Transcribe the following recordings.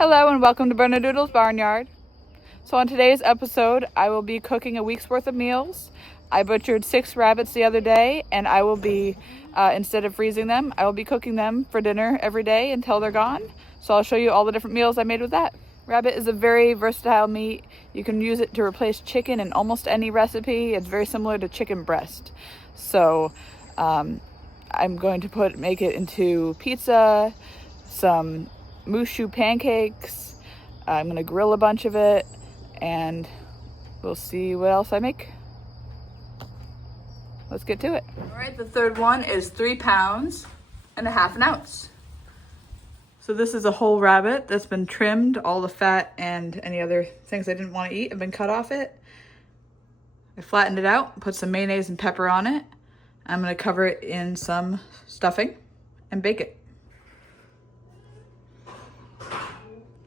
Hello and welcome to Bernadoodle's Barnyard. So on today's episode, I will be cooking a week's worth of meals. I butchered 6 rabbits the other day, and I will be, instead of freezing them, I will be cooking them for dinner every day until they're gone. So I'll show you all the different meals I made with that. Rabbit is a very versatile meat. You can use it to replace chicken in almost any recipe. It's very similar to chicken breast. So I'm going to make it into pizza, some moose shoe pancakes. I'm gonna grill a bunch of it and we'll see what else I make. Let's get to it. All right, the third one is 3 pounds and a half an ounce. So this is a whole rabbit that's been trimmed. All the fat and any other things I didn't want to eat have been cut off it. I flattened it out, put some mayonnaise and pepper on it. I'm gonna cover it in some stuffing and bake it.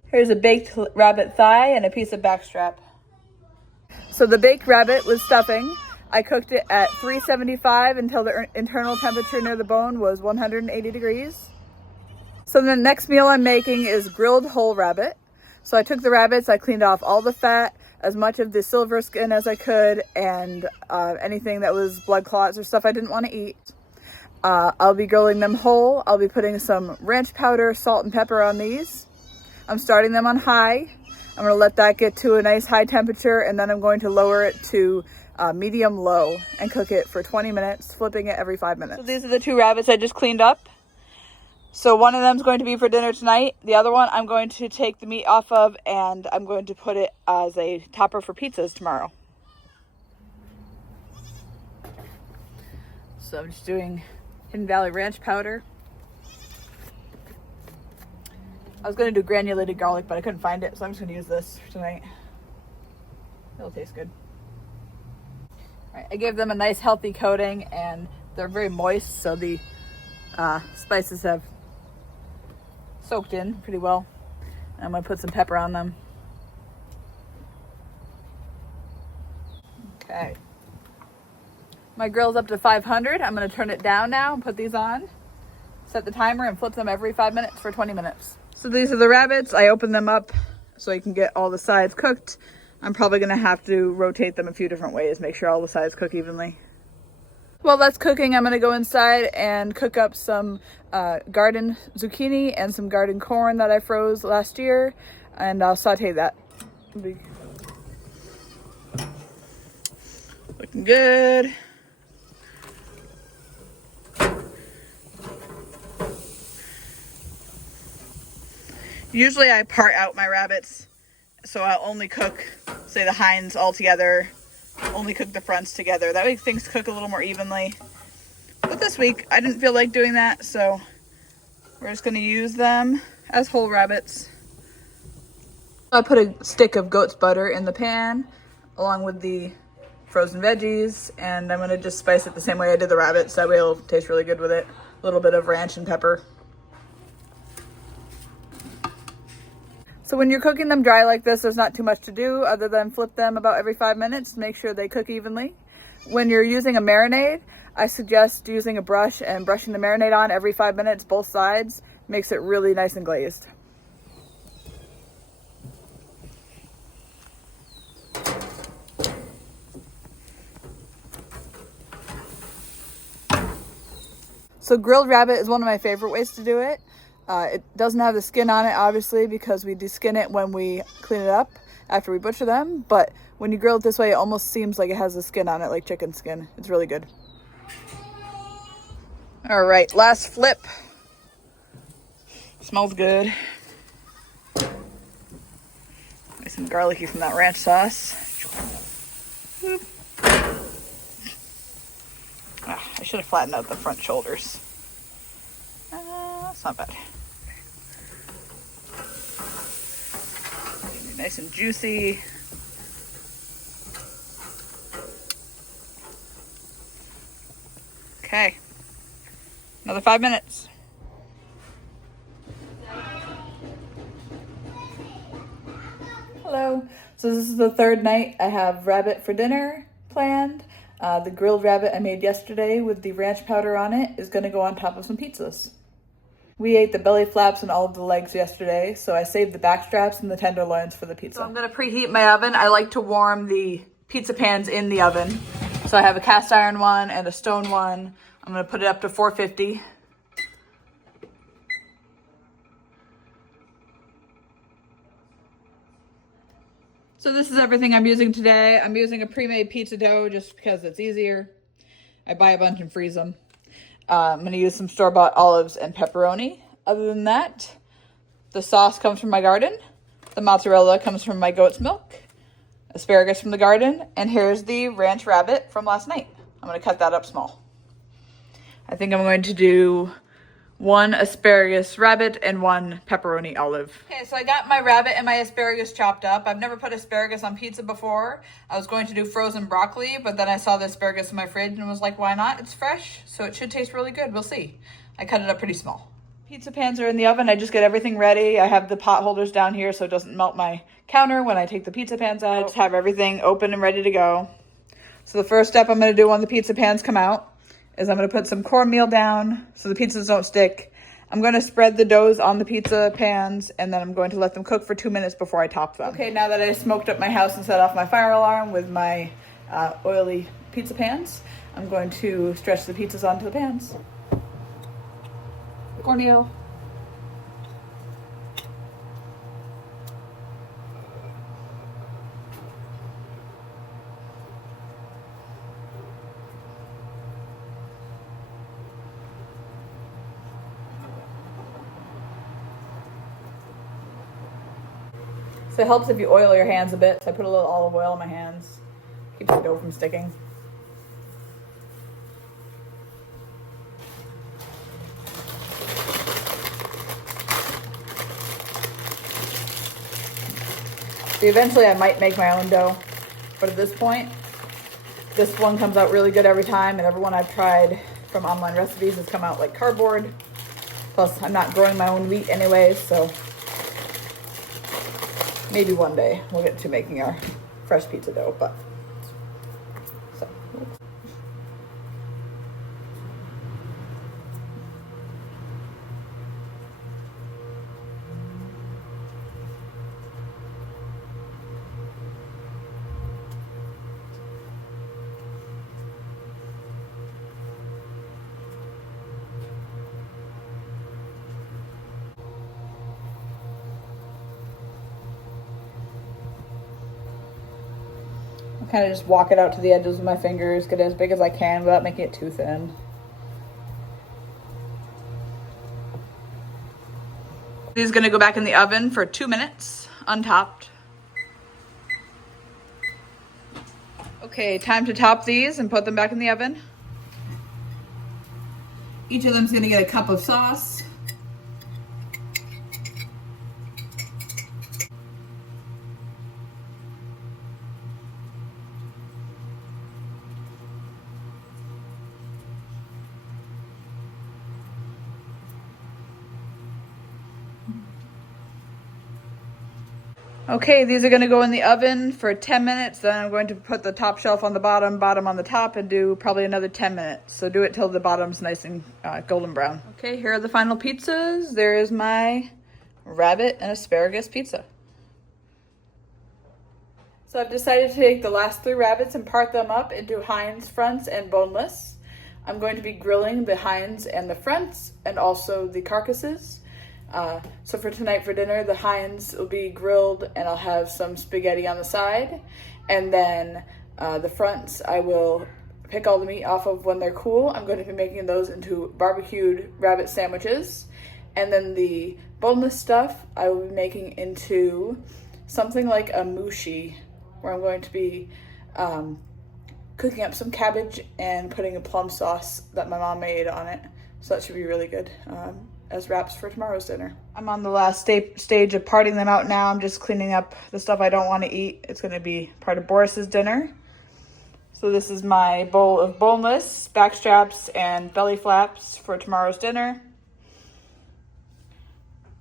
Here's a baked rabbit thigh and a piece of backstrap. So the baked rabbit with stuffing, I cooked it at 375 until the internal temperature near the bone was 180 degrees. So the next meal I'm making is grilled whole rabbit. So I took the rabbits, I cleaned off all the fat, as much of the silver skin as I could, and anything that was blood clots or stuff I didn't want to eat. I'll be grilling them whole. I'll be putting some ranch powder, salt, and pepper on these. I'm starting them on high. I'm going to let that get to a nice high temperature, and then I'm going to lower it to medium low and cook it for 20 minutes, flipping it every 5 minutes. So these are the 2 rabbits I just cleaned up. So one of them is going to be for dinner tonight. The other one I'm going to take the meat off of, and I'm going to put it as a topper for pizzas tomorrow. So I'm just doing Hidden Valley Ranch powder. I was going to do granulated garlic, but I couldn't find it, so I'm just going to use this for tonight. It'll taste good. All right, I gave them a nice healthy coating, and they're very moist, so the spices have soaked in pretty well. I'm going to put some pepper on them. Okay. My grill's up to 500. I'm going to turn it down now and put these on. Set the timer and flip them every 5 minutes for 20 minutes. So these are the rabbits. I opened them up so you can get all the sides cooked. I'm probably going to have to rotate them a few different ways, make sure all the sides cook evenly. While that's cooking, I'm going to go inside and cook up some garden zucchini and some garden corn that I froze last year, and I'll saute that. Looking good. Usually I part out my rabbits, so I'll only cook, say, the hinds all together, only cook the fronts together. That way things cook a little more evenly. But this week I didn't feel like doing that, so we're just going to use them as whole rabbits. I put a stick of goat's butter in the pan along with the frozen veggies, and I'm going to just spice it the same way I did the rabbits. That way it'll taste really good with it. A little bit of ranch and pepper. So when you're cooking them dry like this, there's not too much to do other than flip them about every 5 minutes to make sure they cook evenly. When you're using a marinade, I suggest using a brush and brushing the marinade on every 5 minutes, both sides. Makes it really nice and glazed. So grilled rabbit is one of my favorite ways to do it. It doesn't have the skin on it, obviously, because we deskin it when we clean it up after we butcher them. But when you grill it this way, it almost seems like it has the skin on it, like chicken skin. It's really good. All right, last flip. Smells good. Nice and garlicky from that ranch sauce. I should have flattened out the front shoulders. That's not bad. Nice and juicy. Okay. Another 5 minutes. Hello. So this is the third night I have rabbit for dinner planned. The grilled rabbit I made yesterday with the ranch powder on it is going to go on top of some pizzas. We ate the belly flaps and all of the legs yesterday, so I saved the back straps and the tenderloins for the pizza. So I'm gonna preheat my oven. I like to warm the pizza pans in the oven. So I have a cast iron one and a stone one. I'm gonna put it up to 450. So this is everything I'm using today. I'm using a pre-made pizza dough just because it's easier. I buy a bunch and freeze them. I'm going to use some store-bought olives and pepperoni. Other than that, the sauce comes from my garden. The mozzarella comes from my goat's milk. Asparagus from the garden. And here's the ranch rabbit from last night. I'm going to cut that up small. I think I'm going to do 1 asparagus rabbit and 1 pepperoni olive. Okay, so I got my rabbit and my asparagus chopped up. I've never put asparagus on pizza before. I was going to do frozen broccoli, but then I saw the asparagus in my fridge and was like, why not? It's fresh, so it should taste really good. We'll see. I cut it up pretty small. Pizza pans are in the oven. I just get everything ready. I have the pot holders down here so it doesn't melt my counter when I take the pizza pans out. I just have everything open and ready to go. So the first step I'm going to do when the pizza pans come out is I'm going to put some cornmeal down so the pizzas don't stick. I'm going to spread the doughs on the pizza pans, and then I'm going to let them cook for 2 minutes before I top them. Okay, now that I smoked up my house and set off my fire alarm with my oily pizza pans, I'm going to stretch the pizzas onto the pans. Cornmeal. So it helps if you oil your hands a bit. So I put a little olive oil on my hands. Keeps the dough from sticking. So eventually I might make my own dough. But at this point, this one comes out really good every time. And every one I've tried from online recipes has come out like cardboard. Plus, I'm not growing my own wheat anyways, so maybe one day we'll get to making our fresh pizza dough, but so. Kind of just walk it out to the edges with my fingers, get it as big as I can without making it too thin. These are going to go back in the oven for 2 minutes, untopped. Okay, time to top these and put them back in the oven. Each of them is going to get a cup of sauce. Okay, these are going to go in the oven for 10 minutes. Then I'm going to put the top shelf on the bottom, bottom on the top, and do probably another 10 minutes. So do it till the bottom's nice and golden brown. Okay, here are the final pizzas. There is my rabbit and asparagus pizza. So I've decided to take the last 3 rabbits and part them up into hinds, fronts, and boneless. I'm going to be grilling the hinds and the fronts and also the carcasses. So for tonight for dinner, the hinds will be grilled and I'll have some spaghetti on the side. And then the fronts, I will pick all the meat off of when they're cool. I'm going to be making those into barbecued rabbit sandwiches. And then the boneless stuff, I will be making into something like a mushi, where I'm going to be cooking up some cabbage and putting a plum sauce that my mom made on it. So that should be really good. As wraps for tomorrow's dinner. I'm on the last stage of parting them out now. I'm just cleaning up the stuff I don't want to eat. It's going to be part of Boris's dinner. So this is my bowl of boneless, back straps, and belly flaps for tomorrow's dinner.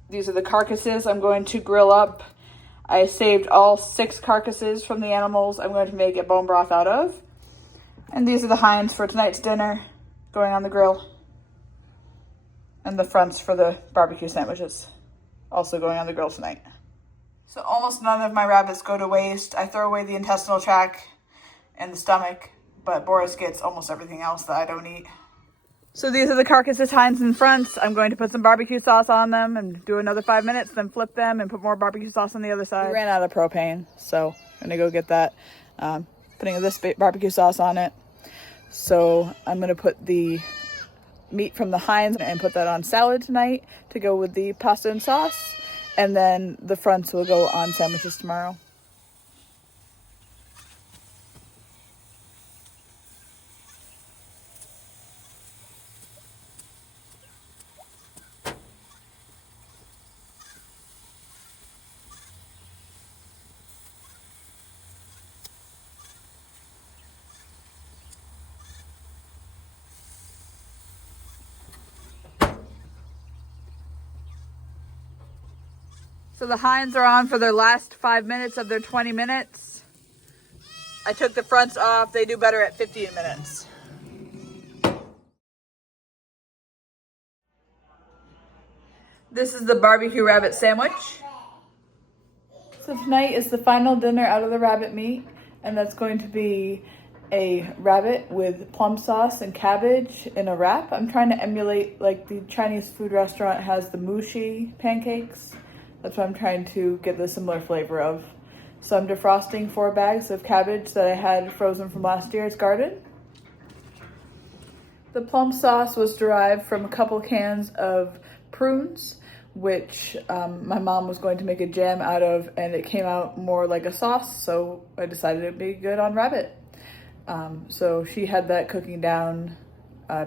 These are the carcasses I'm going to grill up. I saved all 6 carcasses from the animals I'm going to make a bone broth out of. And these are the hinds for tonight's dinner going on the grill. And the fronts for the barbecue sandwiches. Also going on the grill tonight. So almost none of my rabbits go to waste. I throw away the intestinal tract and the stomach, but Boris gets almost everything else that I don't eat. So these are the carcasses, hinds and fronts. I'm going to put some barbecue sauce on them and do another 5 minutes, then flip them and put more barbecue sauce on the other side. We ran out of propane, so I'm gonna go get that. Putting this barbecue sauce on it. So I'm gonna put the meat from the hinds and put that on salad tonight to go with the pasta and sauce. And then the fronts will go on sandwiches tomorrow. So the hinds are on for their last 5 minutes of their 20 minutes. I took the fronts off. They do better at 15 minutes. This is the barbecue rabbit sandwich. So tonight is the final dinner out of the rabbit meat, and that's going to be a rabbit with plum sauce and cabbage in a wrap. I'm trying to emulate, like, the Chinese food restaurant has the mushi pancakes. That's what I'm trying to get the similar flavor of. So I'm defrosting 4 bags of cabbage that I had frozen from last year's garden. The plum sauce was derived from a couple cans of prunes, which my mom was going to make a jam out of, and it came out more like a sauce, so I decided it'd be good on rabbit. So she had that cooking down,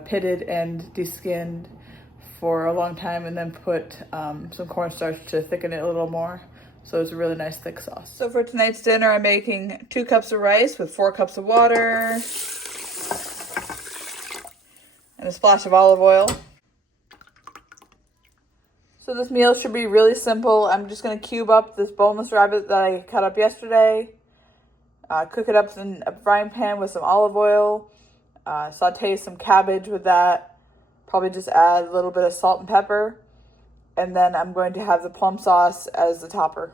pitted and deskinned for a long time, and then put some cornstarch to thicken it a little more. So it's a really nice thick sauce. So for tonight's dinner, I'm making 2 cups of rice with 4 cups of water and a splash of olive oil. So this meal should be really simple. I'm just gonna cube up this boneless rabbit that I cut up yesterday, cook it up in a frying pan with some olive oil, saute some cabbage with that, probably just add a little bit of salt and pepper, and then I'm going to have the plum sauce as the topper.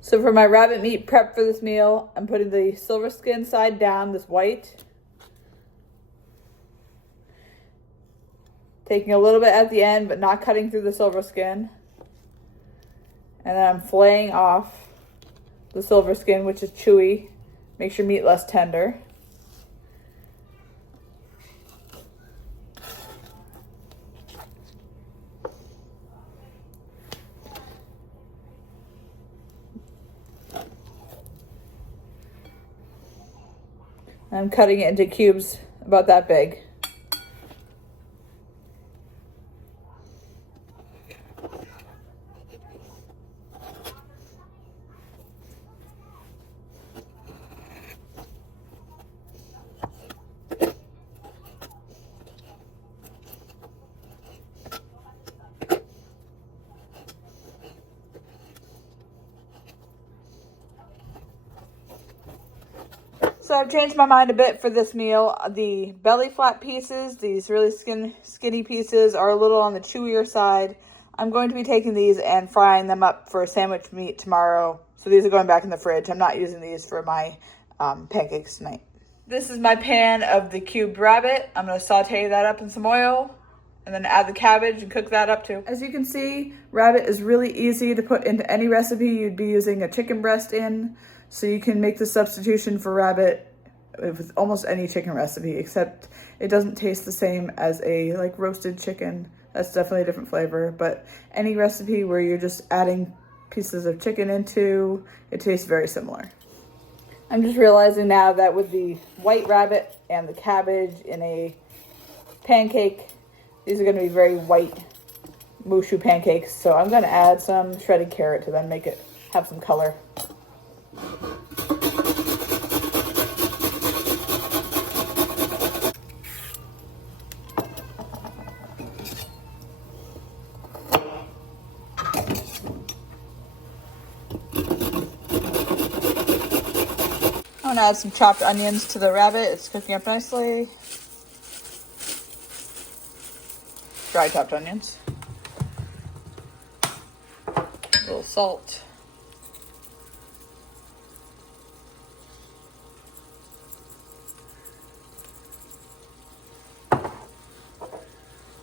So for my rabbit meat prep for this meal, I'm putting the silver skin side down, this white. Taking a little bit at the end, but not cutting through the silver skin. And then I'm filleting off the silver skin, which is chewy. Makes your meat less tender. I'm cutting it into cubes about that big. So I've changed my mind a bit for this meal. The belly flap pieces, these really skinny pieces, are a little on the chewier side. I'm going to be taking these and frying them up for sandwich meat tomorrow. So these are going back in the fridge. I'm not using these for my pancakes tonight. This is my pan of the cubed rabbit. I'm going to saute that up in some oil and then add the cabbage and cook that up too. As you can see, rabbit is really easy to put into any recipe you'd be using a chicken breast in. So you can make the substitution for rabbit with almost any chicken recipe, except it doesn't taste the same as a roasted chicken. That's definitely a different flavor, but any recipe where you're just adding pieces of chicken into, it tastes very similar. I'm just realizing now that with the white rabbit and the cabbage in a pancake, these are going to be very white mushu pancakes. So I'm going to add some shredded carrot to them, make it have some color. I'm gonna add some chopped onions to the rabbit. It's cooking up nicely. dry chopped onions, a little salt, a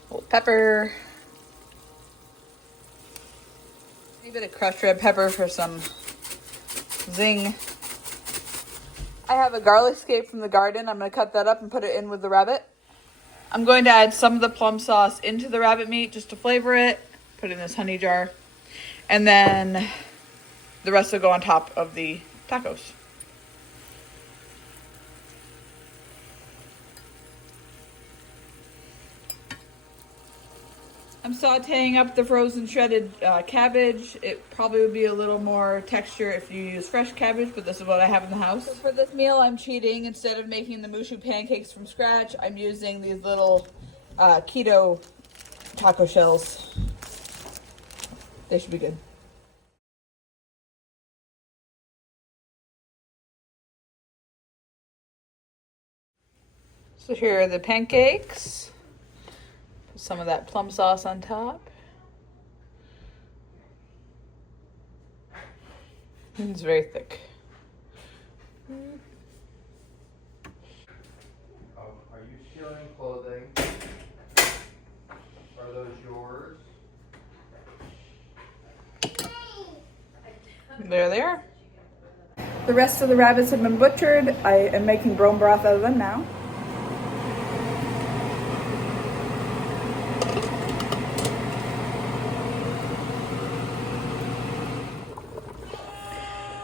little pepper, a bit of crushed red pepper for some zing. I have a garlic scape from the garden. I'm going to cut that up and put it in with the rabbit. I'm going to add some of the plum sauce into the rabbit meat just to flavor it. Put it in this honey jar. And then the rest will go on top of the tacos. I'm sauteing up the frozen shredded cabbage. It probably would be a little more texture if you use fresh cabbage, but this is what I have in the house. So for this meal, I'm cheating. Instead of making the mushu pancakes from scratch, I'm using these little keto taco shells. They should be good. So here are the pancakes. Some of that plum sauce on top. It's very thick. Are you stealing clothing? Are those yours? There they are. The rest of the rabbits have been butchered. I am making bone broth out of them now.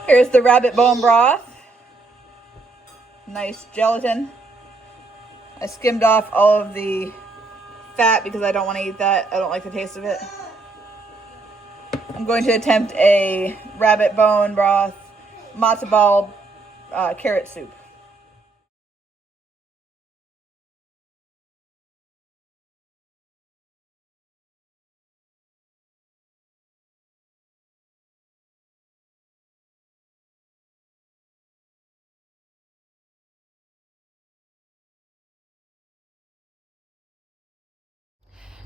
Here's the rabbit bone broth. Nice gelatin. I skimmed off all of the fat because I don't want to eat that. I don't like the taste of it. I'm going to attempt a rabbit bone broth matzo ball carrot soup.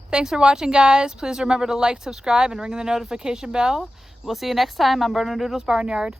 Thanks for watching, guys. Please remember to like, subscribe, and ring the notification bell. We'll see you next time on Bernadoodle's Barnyard.